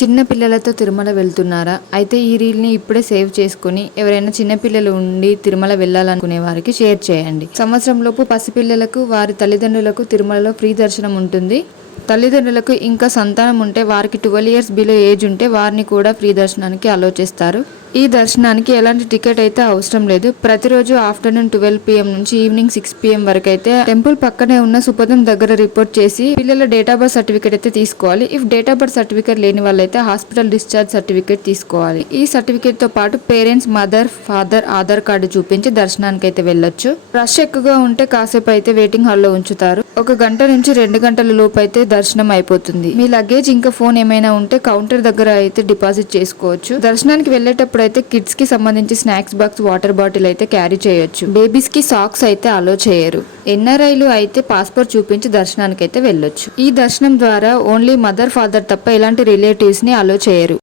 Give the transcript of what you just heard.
చిన్న పిల్లలతో తిరుమల వెళ్తున్నారా? అయితే ఈ రీల్ని ఇప్పుడే సేవ్ చేసుకుని ఎవరైనా చిన్న పిల్లలు ఉండి తిరుమల వెళ్ళాలనుకునే వారికి షేర్ చేయండి. సంవత్సరంలోపు పసిపిల్లలకు వారి తల్లిదండ్రులకు తిరుమలలో ఫ్రీ దర్శనం ఉంటుంది. తల్లిదండ్రులకు ఇంకా సంతానం ఉంటే వారికి ట్వెల్వ్ ఇయర్స్ బిలో ఏజ్ ఉంటే వారిని కూడా ఫ్రీ దర్శనానికి అలో చేస్తారు. ఈ దర్శనానికి ఎలాంటి టికెట్ అయితే అవసరం లేదు. ప్రతిరోజు ఆఫ్టర్నూన్ ట్వెల్వ్ పిఎం నుంచి ఈవినింగ్ సిక్స్ పిఎం వరకు అయితే టెంపుల్ పక్కనే ఉన్న సుపదం దగ్గర రిపోర్ట్ చేసి పిల్లల డేట్ ఆఫ్ బర్త్ సర్టిఫికేట్ అయితే తీసుకోవాలి. If date of birth certificate లేని వాళ్ళైతే హాస్పిటల్ డిశ్చార్జ్ సర్టిఫికేట్ తీసుకోవాలి. ఈ సర్టిఫికేట్తో పాటు parents mother father Aadhaar card చూపించి దర్శనానికి అయితే వెళ్ళొచ్చు. రష్ ఎక్కువగా ఉంటే కాసేపు అయితే వెయిటింగ్ హాల్లో ఉంచుతారు. ఒక గంట నుంచి రెండు గంటల లోపు అయితే దర్శనం అయిపోతుంది. మీ లగేజ్ ఇంకా ఫోన్ ఏమైనా ఉంటే కౌంటర్ దగ్గర అయితే డిపాజిట్ చేసుకోవచ్చు. దర్శనానికి వెళ్ళేటప్పుడు అయితే కిడ్స్కి సంబంధించి స్నాక్స్ బాక్స్ వాటర్ బాటిల్ అయితే క్యారీ చేయొచ్చు. బేబీస్కి సాక్స్ అయితే అలో చేయరు. ఎన్ఆర్ఐలు అయితే పాస్పోర్ట్ చూపించి దర్శనానికి అయితే వెళ్ళొచ్చు. ఈ దర్శనం ద్వారా ఓన్లీ మదర్ ఫాదర్ తప్ప ఎలాంటి రిలేటివ్స్ని అలో చేయరు.